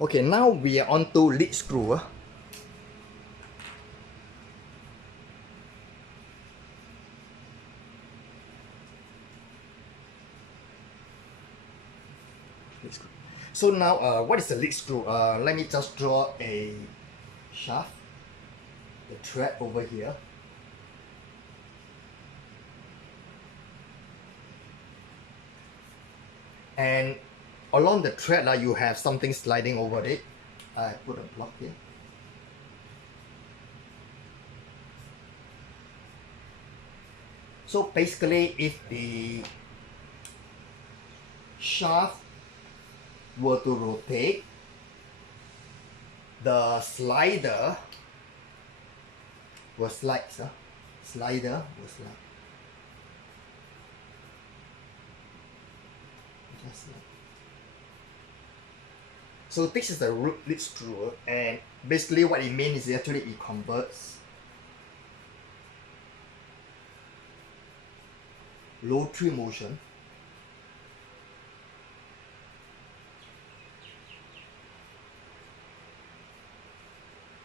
Okay, now we are on to lead screw. So now, what is the lead screw? Let me just draw a shaft, the thread over here. And along the thread, you have something sliding over it. I put a block here. So basically, if the shaft were to rotate, the slider will slide. Slider will slide. Just like. So this is the root lead screw, and basically what it means is actually it converts rotary motion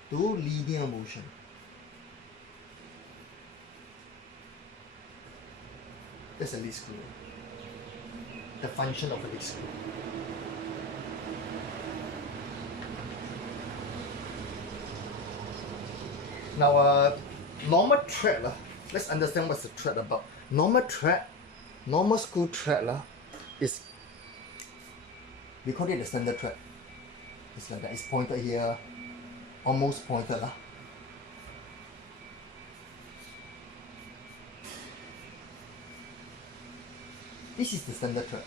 to linear motion. That's a lead screw. The function of a lead screw. Now, normal thread, let's understand what's the thread about. Normal screw thread is, we call it the standard thread. It's like that, it's pointed here, almost pointed. This is the standard thread.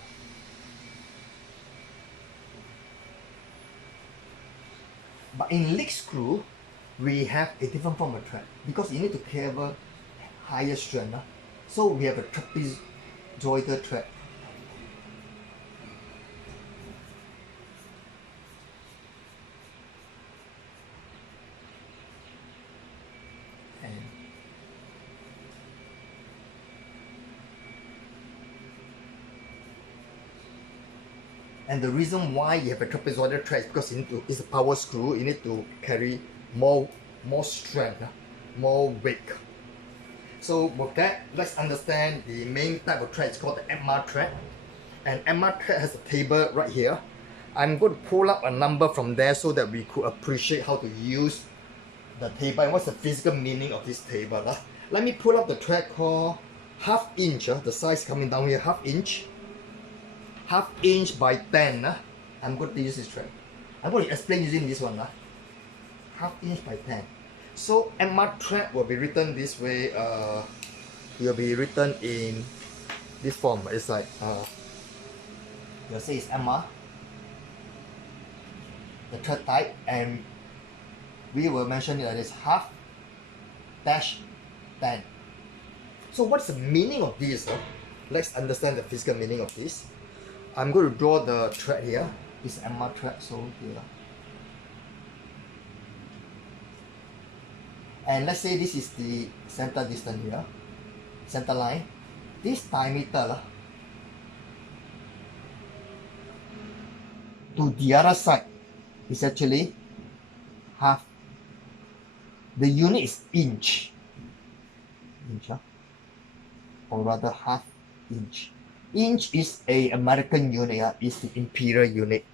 But in lead screw, we have a different form of thread because you need to cover higher strength. So we have a trapezoidal thread. And the reason why you have a trapezoidal thread is because it's a power screw. You need to carry more strength, more weight. So with that, let's understand the main type of thread. It's called the ACME thread. And ACME thread has a table right here. I'm going to pull up a number from there so that we could appreciate how to use the table and what's the physical meaning of this table. Let me pull up the thread called half inch. The size coming down here, half inch by 10. I'm going to use this thread. I'm going to explain using this one. Half inch by 10. So ACME thread will be written this way. It will be written in this form. It's like you'll say it's ACME, the thread type, and we will mention it as half dash 10. So what's the meaning of this? Let's understand the physical meaning of this. I'm going to draw the thread here. This ACME thread, so here. And let's say this is the center distance here, center line. This diameter to the other side is actually half. The unit is inch, or rather half inch. Inch is a American unit, is the imperial unit.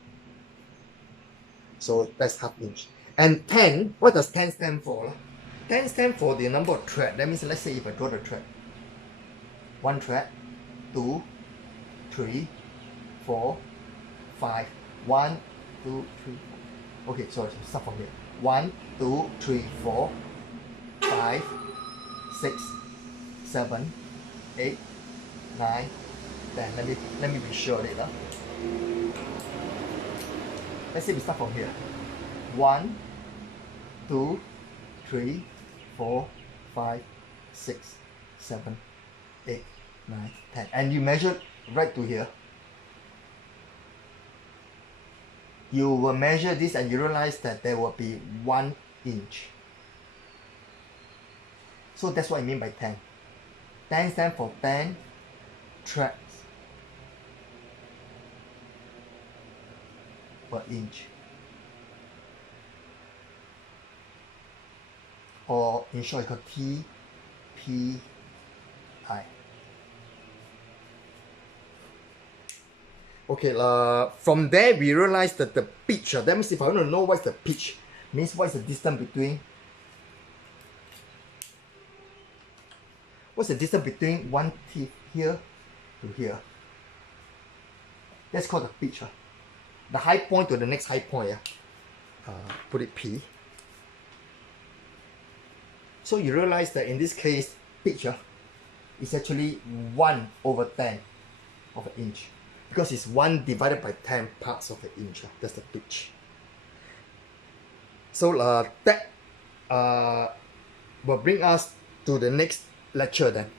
So that's half inch. And 10, what does 10 stand for? 10 stands for the number of thread. That means, let's say if I draw the thread, 1 thread, 2, 3, 4, 5. 1, 2, 3, 4. Okay, sorry, start from here. 1, 2, 3, 4, 5, 6, 7, 8, 9, 10. Let me be sure later. Let's say we start from here. 1, 2, 3, 4, 5, 6, 7, 8, 9, 10. And you measure right to here. You will measure this and you realize that there will be 1 inch. So that's what I mean by 10. 10 stands for 10 threads per inch. or in short it's called TPI. Okay, from there we realize that the pitch, that means if I want to know what's the pitch, means what's the distance between one tip here to here. That's called the pitch. The high point to the next high point. Put it P. So you realize that in this case, pitch is actually 1/10 of an inch. Because it's 1 divided by 10 parts of an inch. That's the pitch. So that will bring us to the next lecture then.